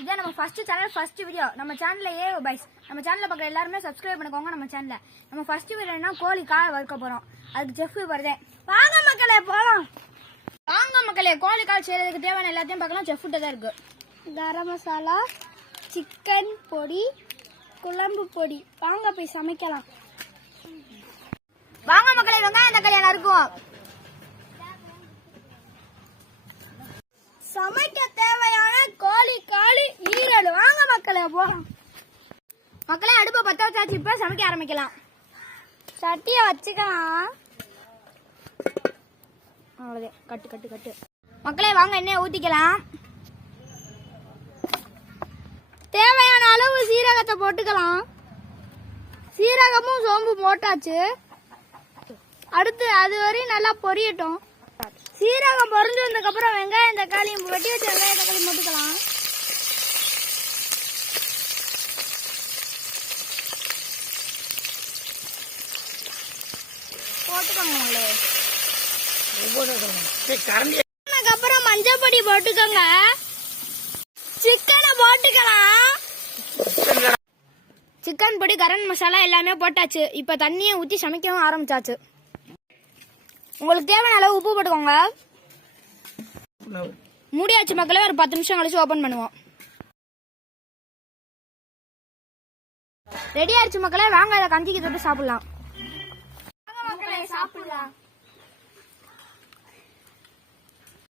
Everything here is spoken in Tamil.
இதே நம்ம ஃபர்ஸ்ட் வீடியோ. நம்ம சேனல்ல பைஸ் நம்ம சேனல்ல பார்க்குற எல்லாருமே சப்ஸ்கிரைப் பண்ணிக்கோங்க. நம்ம சேனல்ல நம்ம ஃபர்ஸ்ட் வீடியோனா கோழி கால் வறுக்க போறோம். அதுக்கு செஃப் வருதே. வாங்க மக்களே போலாம். வாங்க மக்களே, கோழி கால் செய்யறதுக்கு தேவையான எல்லாத்தையும் பார்க்கலாம். செஃப் கிட்ட தான் இருக்கு. கரம் மசாலா, சிக்கன் பொடி, குழம்பு பொடி. வாங்க போய் சமைக்கலாம். வாங்க மக்களே, வெங்காயம் தக்காளி எல்லாம் இருக்கும். சமைக்க தேவையான கோழி காலி ஈரல். வாங்க மக்களே போலாம். மக்களே, அடுப்பை பற்ற வச்சாச்சு. இப்ப சமைக்க ஆரம்பிக்கலாம். சட்டியை வச்சுக்கலாம். அவ்வளவுதான். கட்டு கட்டு கட்டு. மக்களே வாங்க, எண்ணெயை ஊத்திக்கலாம். தேவையான அளவு சீரகத்தை போட்டுக்கலாம். சீரகமும் சோம்பு போட்டாச்சு. அடுத்து அது வரையும் நல்லா பொரியட்டும். சீரகம் பொரிஞ்சு வந்ததுக்கு அப்புறம் வெங்காயம் தக்காளியும் வெட்டி வச்ச வெங்காயம் தக்காளி போட்டுக்கலாம். போட்டுக்கோங்க. அப்புறம் மஞ்சள் பொடி போட்டுக்கோங்க. சிக்கனை போட்டுக்கலாம். சிக்கன் பொடி, கரம் மசாலா எல்லாமே போட்டாச்சு. இப்ப தண்ணியை ஊற்றி சமைக்கவும் ஆரம்பிச்சாச்சு. உங்களுக்கு தேவையான அளவு உப்பு போட்டுக்கோங்க. மூடியாச்சு மக்களே. ஒரு 10 நிமிஷம் கழிச்சு ஓபன் பண்ணுவோம். ரெடி ஆயிடுச்சு மக்களே. வாங்க, அதை கஞ்சிக்கு தொட்டு சாப்பிடலாம். மக்களே சாப்பிடலாம்.